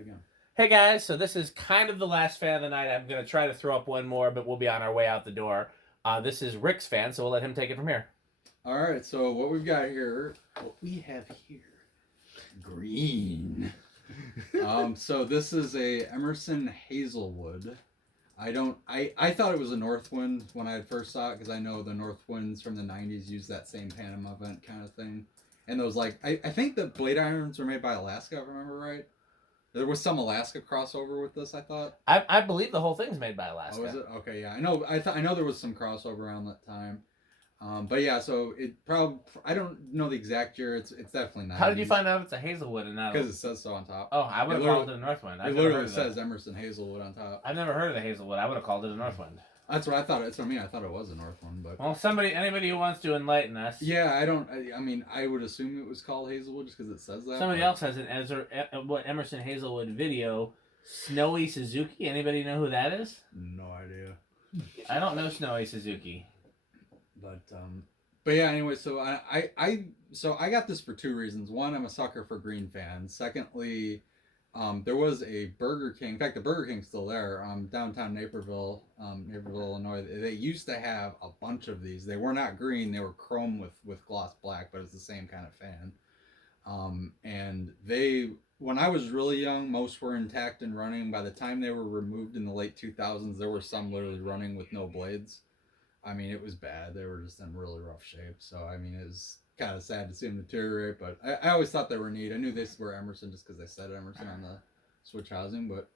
again. Hey guys, so this is kind of the last fan of the night. I'm going to try to throw up one more, but we'll be on our way out the door. This is Rick's fan, so we'll let him take it from here. All right, so what we have here, green. So this is a Emerson Hazelwood. I thought it was a Northwind when I first saw it, because I know the Northwinds from the 90s used that same Panama vent kind of thing. And those, like, I think the blade irons were made by Alaska, if I remember right. There was some Alaska crossover with this, I thought. I believe the whole thing's made by Alaska. Oh, is it? Okay, yeah. I know there was some crossover around that time. But yeah, so it probably, I don't know the exact year. It's definitely not. How did you find out it's a Hazelwood and not? Because it says so on top. Oh, I would have called it a Northwind. It literally says Emerson Hazelwood on top. I've never heard of the Hazelwood. I would have called it a Northwind. That's what I thought. That's what I mean. I thought it was a Northwind, but well, anybody who wants to enlighten us. Yeah, I mean, I would assume it was called Hazelwood just because it says that. Somebody else has an Emerson Hazelwood video. Snowy Suzuki. Anybody know who that is? No idea. I don't know Snowy Suzuki. But yeah, anyway, so I got this for two reasons. One, I'm a sucker for green fans. Secondly, there was a Burger King. In fact, the Burger King's still there. Downtown Naperville, Illinois. They used to have a bunch of these. They were not green. They were chrome with gloss black, but it's the same kind of fan. And when I was really young, most were intact and running. By the time they were removed in the late 2000s, there were some literally running with no blades. I mean, it was bad. They were just in really rough shape. So, I mean, it was kind of sad to see them deteriorate, but I always thought they were neat. I knew they were Emerson just because they said Emerson on the switch housing, but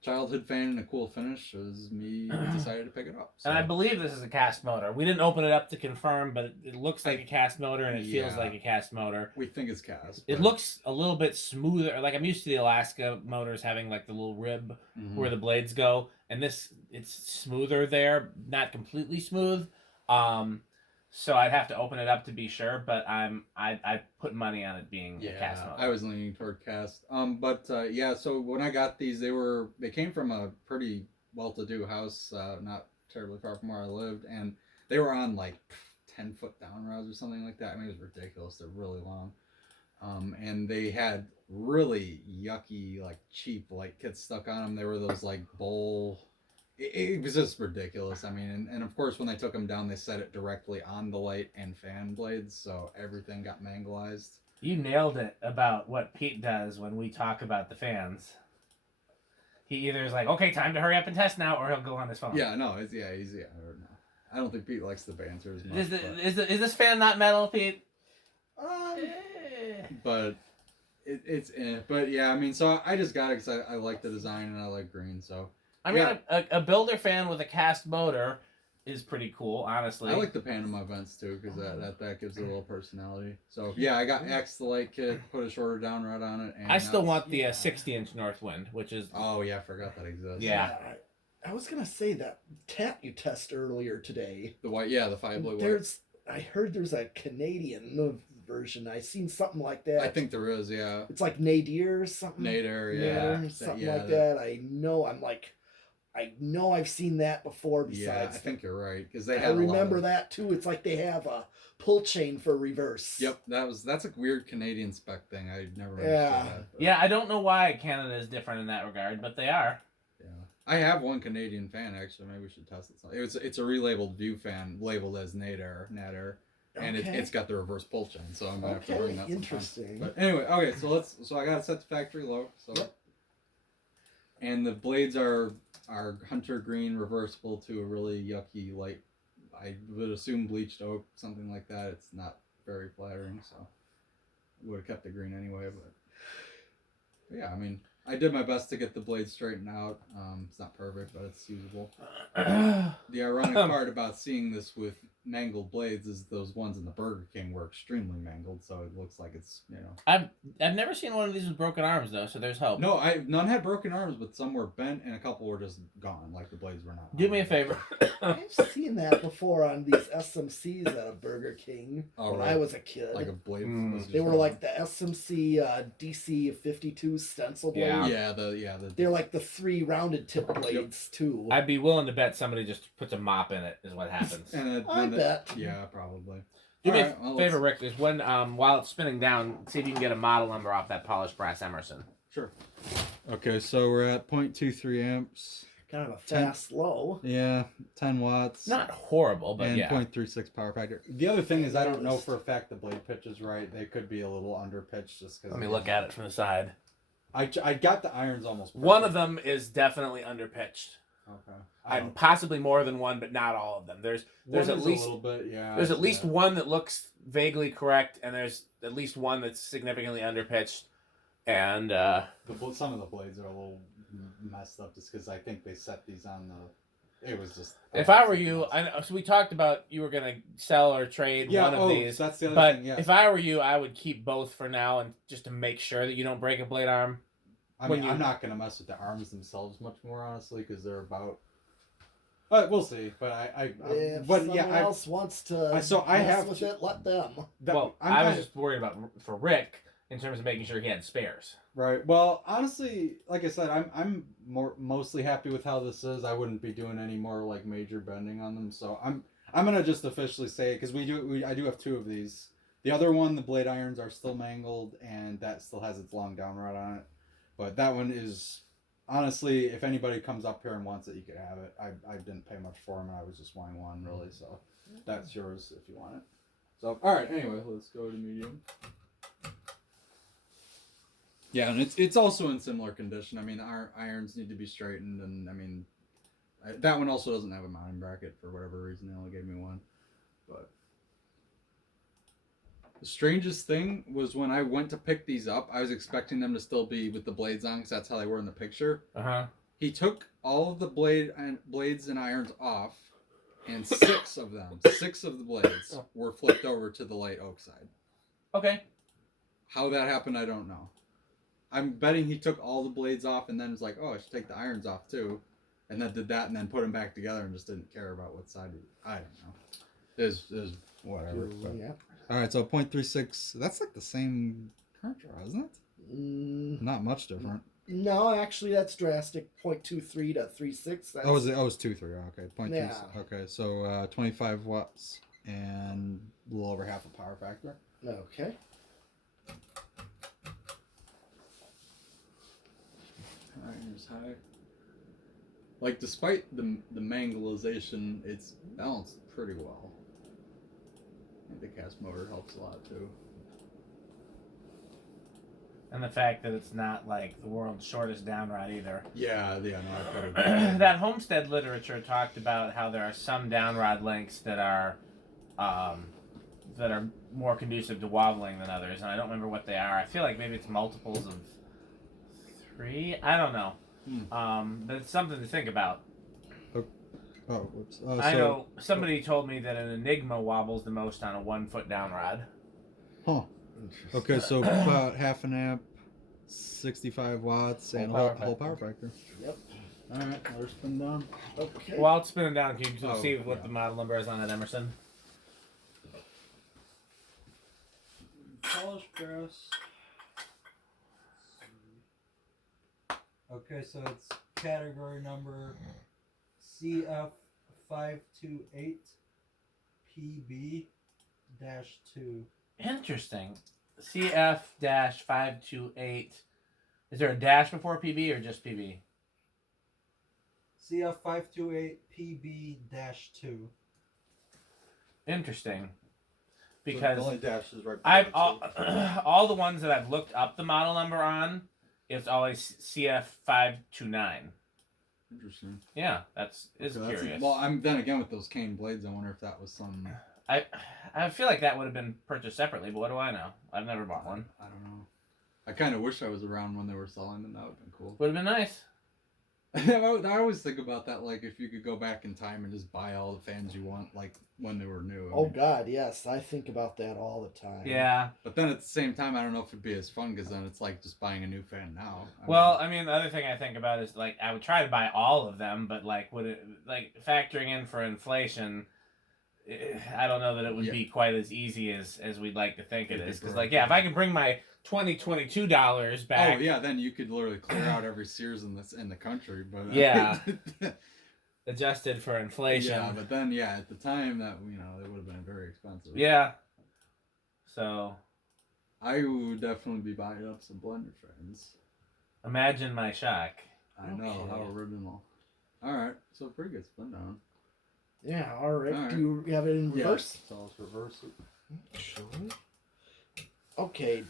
childhood fan and a cool finish was me decided to pick it up. So. And I believe this is a cast motor. We didn't open it up to confirm, but it looks like a cast motor and it feels like a cast motor. We think it's cast. It looks a little bit smoother. Like I'm used to the Alaska motors having like the little rib where the blades go, and it's smoother there, not completely smooth. So I'd have to open it up to be sure, but I put money on it being a cast motor. I was leaning toward cast. Yeah, so when I got these, they came from a pretty well-to-do house, not terribly far from where I lived, and they were on like 10-foot down rods or something like that. I mean, it was ridiculous. They're really long. And they had really yucky, like cheap light kits stuck on them. They were those like bowl. It was just ridiculous. I mean, and of course, when they took them down, they set it directly on the light and fan blades, so everything got mangalized. You nailed it about what Pete does when we talk about the fans. He either is like, okay, time to hurry up and test now, or he'll go on his phone. Yeah, no, I don't think Pete likes the banter as much. Is this fan not metal, Pete? But but yeah, I mean, so I just got it because I like the design and I like green, so. I mean, a builder fan with a cast motor is pretty cool, honestly. I like the Panama vents too, because that gives it a little personality. So yeah, I got X the light kit, put a shorter down rod on it. And I still want the 60-inch Northwind, which is. Oh yeah, I forgot that exists. Yeah. I was gonna say that tat you tested earlier today. The white, the Five Blade white. I heard there's a Canadian version. I seen something like that. I think there is, yeah. It's like Nadir or something. Nadir, yeah. Something like that. I know I've seen that before. Besides, I think you're right because I remember that too. It's like they have a pull chain for reverse. Yep, that's a weird Canadian spec thing. I never understood that. Yeah, I don't know why Canada is different in that regard, but they are. Yeah, I have one Canadian fan actually. Maybe we should test it. It's a relabeled View fan labeled as Nadir. And it's got the reverse pull chain, so I'm gonna have to bring that. Interesting. But anyway, okay, so I gotta set the factory low. So, and the blades are hunter green, reversible to a really yucky light. I would assume bleached oak, something like that. It's not very flattering, so would have kept the green anyway. But yeah, I mean, I did my best to get the blades straightened out. It's not perfect, but it's usable. The ironic part about seeing this with mangled blades is those ones in the Burger King were extremely mangled, so it looks like it's, I've never seen one of these with broken arms though, so there's hope. No, none had broken arms, but some were bent and a couple were just gone, like the blades were not. Do me a favor. I've seen that before on these SMCs at a Burger King when I was a kid. Like a blade. They were like the SMC DC52 stencil blades. Yeah, they're like the 3 rounded tip blades too. I'd be willing to bet somebody just puts a mop in it is what happens. I bet. Yeah, probably. Do me a favor, Rick. There's one, while it's spinning down, see if you can get a model number off that polished brass Emerson. Sure. Okay, so we're at 0.23 amps. Kind of a fast low. Yeah, 10 watts. Not horrible, but and yeah. 0.36 power factor. The other thing is I don't know for a fact the blade pitch is right. They could be a little under pitched just because. Let me look at it from the side. I got the irons almost perfect. One of them is definitely underpitched. Okay. I'm possibly more than one, but not all of them. There's at least a little bit, yeah. There's at least one that looks vaguely correct, and there's at least one that's significantly underpitched. And some of the blades are a little messed up just because I think they set these on the. It was just. If I were you, so we talked about you were gonna sell or trade one of these. That's the other but thing. Yeah. If I were you, I would keep both for now, and just to make sure that you don't break a blade arm. I'm not gonna mess with the arms themselves much more honestly because they're about. But we'll see. But if someone else wants to mess with it, let them. I was just worried about for Rick in terms of making sure he had spares. Right. Well, honestly, like I said, I'm mostly happy with how this is. I wouldn't be doing any more like major bending on them. So I'm gonna just officially say it because I do have two of these. The other one, the blade irons are still mangled, and that still has its long down rod on it. But that one is honestly, if anybody comes up here and wants it, you could have it. I didn't pay much for them, and I was just wanting one really. So that's yours if you want it. So all right. Anyway, let's go to medium. Yeah, and it's also in similar condition. I mean, our irons need to be straightened, and I mean, that one also doesn't have a mounting bracket for whatever reason. They only gave me one. But the strangest thing was when I went to pick these up, I was expecting them to still be with the blades on, because that's how they were in the picture. He took all of the blades and irons off, and six of the blades were flipped over to the light oak side. Okay. How that happened, I don't know. I'm betting he took all the blades off and then was like, oh, I should take the irons off too. And then did that and then put them back together and just didn't care about what side. I don't know. It was whatever. Yeah. All right, so 0.36. That's like the same current draw, isn't it? Not much different. No, actually, that's drastic. 0.23 to 3.6. Oh, was it? Oh, it was 2.3. Okay, 0.2. Yeah. Okay, so 25 watts and a little over half a power factor. Okay. Irons high. Like, despite the mangleization, it's balanced pretty well. I think the cast motor helps a lot too. And the fact that it's not like the world's shortest down rod either. Yeah, no, that homestead literature talked about how there are some down rod lengths that are more conducive to wobbling than others, and I don't remember what they are. I feel like maybe it's multiples of 3. I don't know. But it's something to think about. Oh, whoops. I know somebody told me that an Enigma wobbles the most on a 1-foot down rod. Huh. Okay, so about half an amp, 65 watts, and whole power factor. Yep. All right, let her spin down. Okay. Well, I'll spin it down. Can you see what the model number is on that Emerson? Polished grass. Okay, so it's category number CF528PB-2. Interesting. CF-528. Is there a dash before PB or just PB? CF528PB-2. Interesting. Because the only dash is right I've all the ones that I've looked up the model number on, it's always CF529. Interesting. Yeah, that's curious. Well, I'm then again with those cane blades. I wonder if that was some. I feel like that would have been purchased separately, but what do I know? I've never bought one. I don't know. I kind of wish I was around when they were selling them. That would have been cool. Would have been nice. I always think about that, like if you could go back in time and just buy all the fans you want, like when they were new. I mean, God, yes, I think about that all the time. Yeah. But then at the same time, I don't know if it'd be as fun because then it's like just buying a new fan now. I mean, the other thing I think about is like I would try to buy all of them, but like would it like factoring in for inflation? I don't know that it would be quite as easy as we'd like to think it is. Because like if I could bring my $22 back. Oh yeah, then you could literally clear out every Sears in the country. But yeah, adjusted for inflation. Yeah, but then at the time that it would have been very expensive. Yeah. So. I would definitely be buying up some blender fans. Imagine my shock. I know, how original. Alright, so pretty good spin down. Yeah, all right. All right. Do you have it in reverse? Yeah, so let's reverse it. Sure. Okay,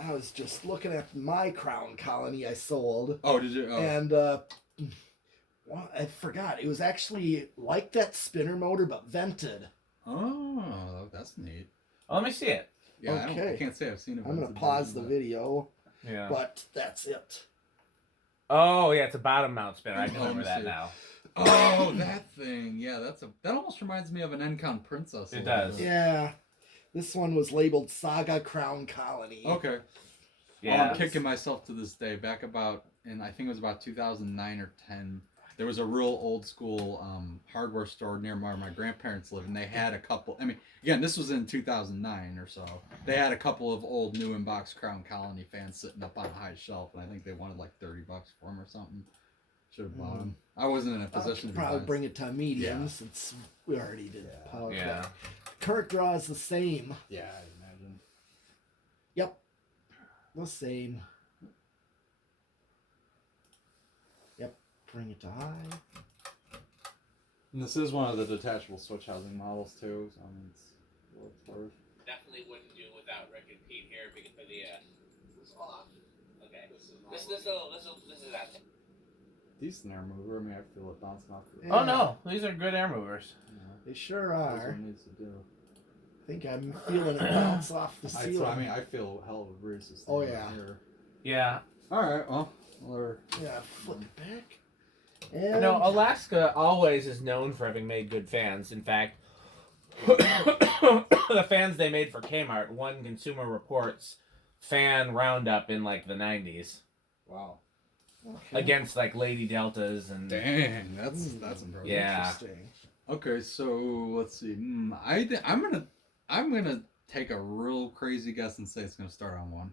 I was just looking at my crown colony I sold, Oh, did you? Oh. and well, I forgot. It was actually like that spinner motor, but vented. Oh, that's neat. Oh, let me see it. Yeah, I Okay. can't say I've seen it. I'm gonna pause the video, Yeah. but that's it. Oh, yeah, it's a bottom mount spinner. I Oh, let remember me that see. now. Oh, that thing. Yeah, that almost reminds me of an Encon Princess. a It little does. bit. Yeah, this one was labeled Saga Crown Colony. Okay. Yeah. I'm kicking myself to this day. Back about, and I think it was about 2009 or 10. There was a real old school hardware store near where my grandparents lived, and they had a couple. I mean, again, this was in 2009 or so. They had a couple of old new in-box Crown Colony fans sitting up on a high shelf, and I think they wanted like $30 for them or something. Should have bought them. I wasn't in a position to Probably buy bring it to a medium Yeah. since we already did power. Yeah. Cut. Current draw is the same. Yeah, I imagine. Yep, the same. Yep, bring it to high. And this is one of the detachable switch housing models too, so I mean, it's what it's worth. Definitely wouldn't do without Rick and Pete here because for the It's off. okay. This is This is that. Decent air mover. I mean, I feel it bouncing off the. Yeah. Oh no, these are good air movers. They sure That's are. what it needs to do. I think I'm feeling it bounce off the ceiling. So, I mean, I feel a hell of a breeze. This Oh, thing yeah. Here. Yeah. All right. Well, we're Yeah, flip it back. And No, Alaska always is known for having made good fans. In fact, the fans they made for Kmart won Consumer Reports fan roundup in like the 90s wow. okay. against like Lady Deltas and Dang, that's impressive. Yeah. Interesting. Okay, so let's see. I'm gonna take a real crazy guess and say it's gonna start on 1.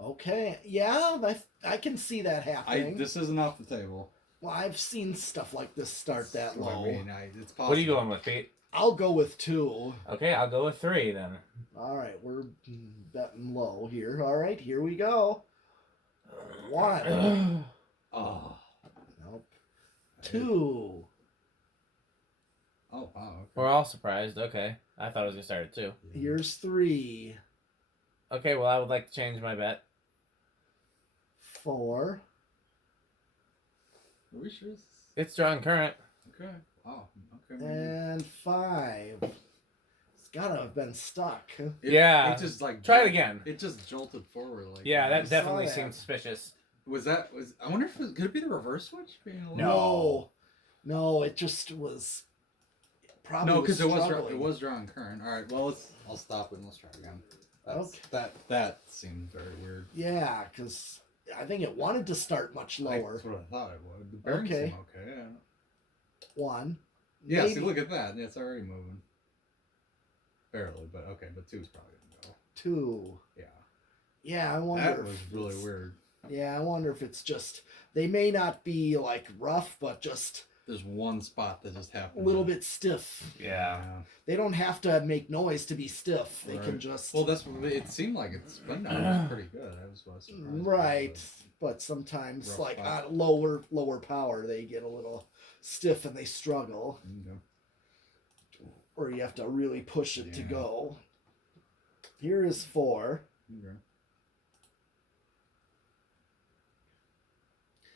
Okay, yeah, I can see that happening. This isn't off the table. Well, I've seen stuff like this start that So, low. I mean, it's possible. what are you going with, Pete? I'll go with 2. Okay, I'll go with 3 then. All right, we're betting low here. All right, here we go. 1. Oh. Nope. 2. Oh wow. Okay. We're all surprised. Okay, I thought it was gonna start at 2. Here's 3. Okay, well I would like to change my bet. 4. Are we sure? It's drawing current. Okay. Wow. Okay. And 5. It's gotta have been stuck. Yeah. It just like Try it again. It just jolted forward like. Yeah, that saw definitely that. seems suspicious. Was. I wonder if could it be the reverse switch being a little. No. No, it just was. Probably No, because it struggling. was drawing current. All right. Well, I'll stop it and let's try again. Okay. That seemed very weird. Yeah, because I think it wanted to start much lower. That's what I thought it would. The bearings Okay. seem okay. Yeah. 1. Yeah. See, Maybe look at that. It's already moving. Barely, but okay. But 2's probably gonna go. 2. Yeah. Yeah, I wonder. That if was really it's- weird. Yeah, I wonder if it's just they may not be like rough, but just There's one spot that just a happened. little bit stiff. Yeah. They don't have to make noise to be stiff. They can Right. just Well, that's what it seemed like. Its spin down was pretty good. I was surprised. right. But sometimes, Rough like spot. on lower power, they get a little stiff and they struggle, Okay. or you have to really push it to Yeah. go. Here is 4. Okay.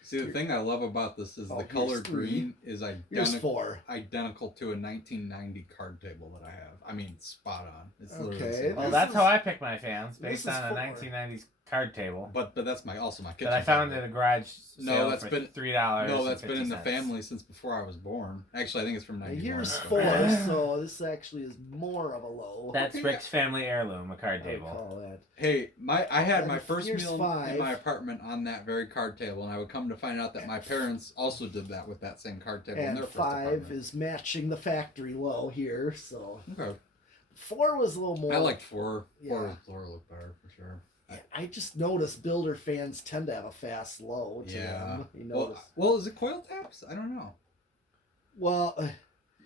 See, the thing I love about this is Oh, the here's color 3. green is Here's 4. identical to a 1990 card table that I have. I mean, spot on. It's literally Okay. the same. Well, This that's is- how I pick my fans, this based is on a 4. 1990s card table But that's also my kitchen. that I found table. at a garage No, sale that's for been- $3. No, that's been in the family since before I was born. Actually, I think it's from And 91. here's so- 4, so this actually is more of a low. That's Okay, Rick's family heirloom, a card I would table. call that. Hey, I had And my first here's meal 5. in my apartment on that very card table, and I would come to find out that my parents also did that with that same card table in And their first 5 apartment. is matching the factory low here, so Okay. 4 was a little more. I liked 4. Yeah. 4 looked better for sure. I just noticed builder fans tend to have a fast low to Yeah. them. You notice? Well, is it coil taps? I don't know. Well,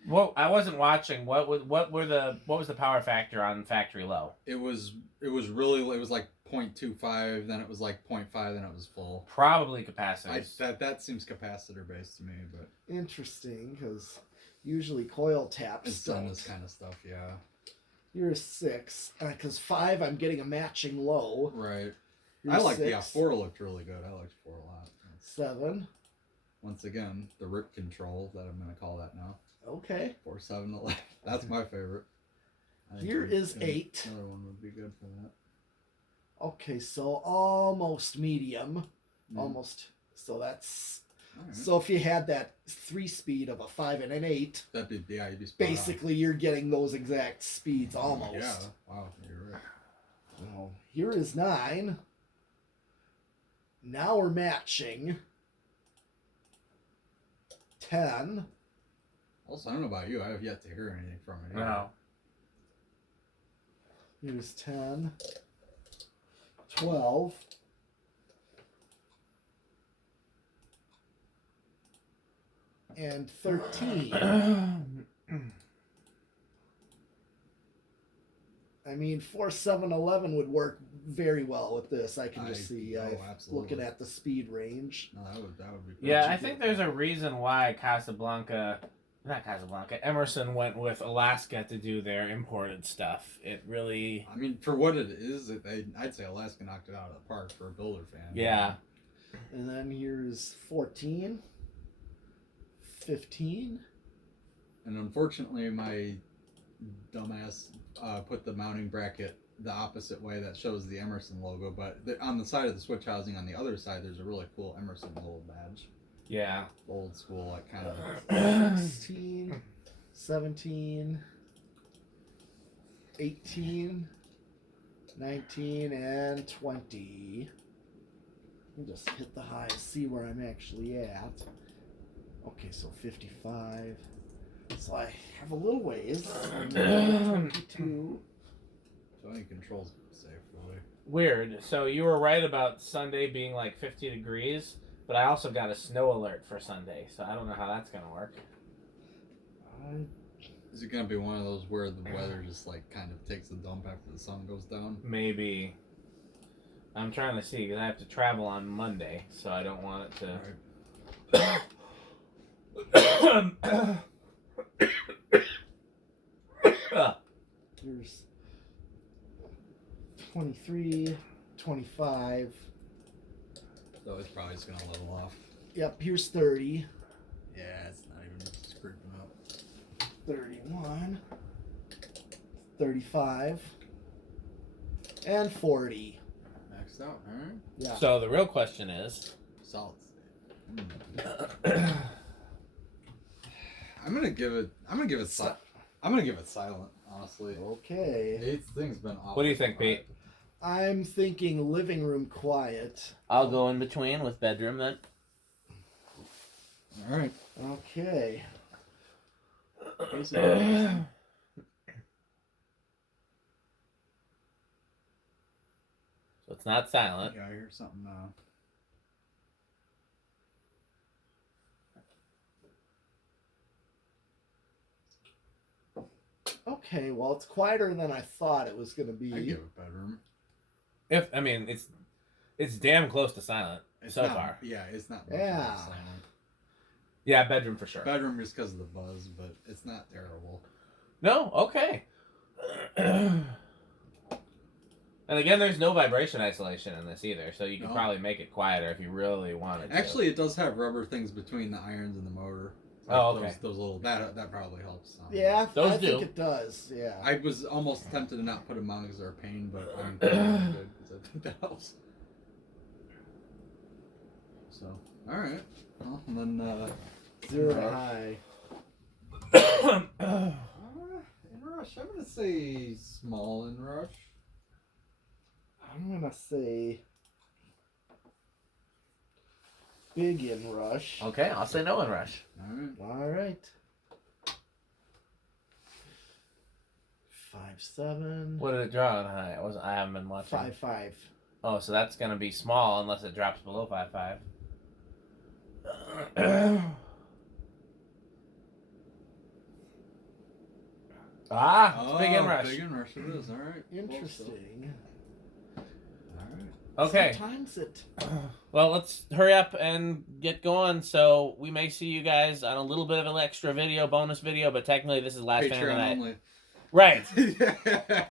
Well, I wasn't watching. What was the power factor on factory low? It was really, it was like 0.25, then it was like 0.5, then it was full. Probably capacitors. That seems capacitor based to me, but Interesting, because usually coil taps. it's on this kind of stuff, yeah. Here's 6, because 5 I'm getting a matching low. Right. Here's I like 6. 4 looked really good. I liked 4 a lot. 7. Once again, the rip control that I'm gonna call that now. Okay. 4, 7, 11. That's my favorite. Here is 8. Another one would be good for that. Okay, so almost medium. Almost. So that's. Right. So if you had that 3-speed of a 5 and an 8, that'd be, yeah, you'd be spot basically on. You're getting those exact speeds almost. Yeah. Wow, you're right. Well, here is 9. Now we're matching. 10. Also, I don't know about you. I have yet to hear anything from it. No. Here's 10. 12. And 13. I mean, 4, 7, 11 would work very well with this. I can just see. Looking at the speed range. No, that would be. Yeah, I think there's a reason why Emerson went with Alaska to do their imported stuff. It really. I mean, for what it is, I'd say Alaska knocked it out of the park for a builder fan. Yeah. And then here's 14. 15. And unfortunately, my dumbass put the mounting bracket the opposite way. That shows the Emerson logo, but on the side of the switch housing on the other side, there's a really cool Emerson little badge. Yeah. Old school, like kind of. 16, 17, 18, 19, and 20. Let me just hit the highs, see where I'm actually at. Okay, so 55. So I have a little ways. 22. Johnny controls safe, really. Weird. So you were right about Sunday being like 50 degrees, but I also got a snow alert for Sunday, so I don't know how that's going to work. Is it going to be one of those where the weather just like kind of takes a dump after the sun goes down? Maybe. I'm trying to see because I have to travel on Monday, so I don't want it to. Here's 23, 25. So it's probably just going to level off. Yep, here's 30. Yeah, it's not even creeping up. 31. 35. And 40. Maxed out, alright? Yeah. So the real question is. Solid state. I'm gonna give it silent, honestly. Okay. This thing's been awful. What do you think, Pete? I'm thinking living room quiet. I'll go in between with bedroom then. Alright. Okay. So it's not silent. Yeah, I hear something now. Okay, well, it's quieter than I thought it was going to be. I give it bedroom. It's damn close to silent so far. Yeah, it's not. Yeah. Silent. Yeah, bedroom for sure. Bedroom just because of the buzz, but it's not terrible. No, okay. And again, there's no vibration isolation in this either, so you can probably make it quieter if you really wanted to. Actually, it does have rubber things between the irons and the motor. Oh, okay. Those little that probably helps. Yeah, those I do. think it does. Yeah. I was almost tempted to not put them on because they're a pain, but I'm good because I think that helps. So, all right. Well, and then Zero to high. in rush, I'm gonna say small in rush. I'm going to say big in rush. Okay, I'll say no in rush. All right. All right. 5-7. What did it draw on high? I haven't been watching. 5-5. Oh, so that's gonna be small unless it drops below 5.5. Ah, it's big inrush. Big inrush it is. All right. Interesting. All right. Okay. Sometimes it. Well, let's hurry up and get going. So we may see you guys on a little bit of an extra video, bonus video, but technically this is last fan of the Patreon night. only. Right. Yeah.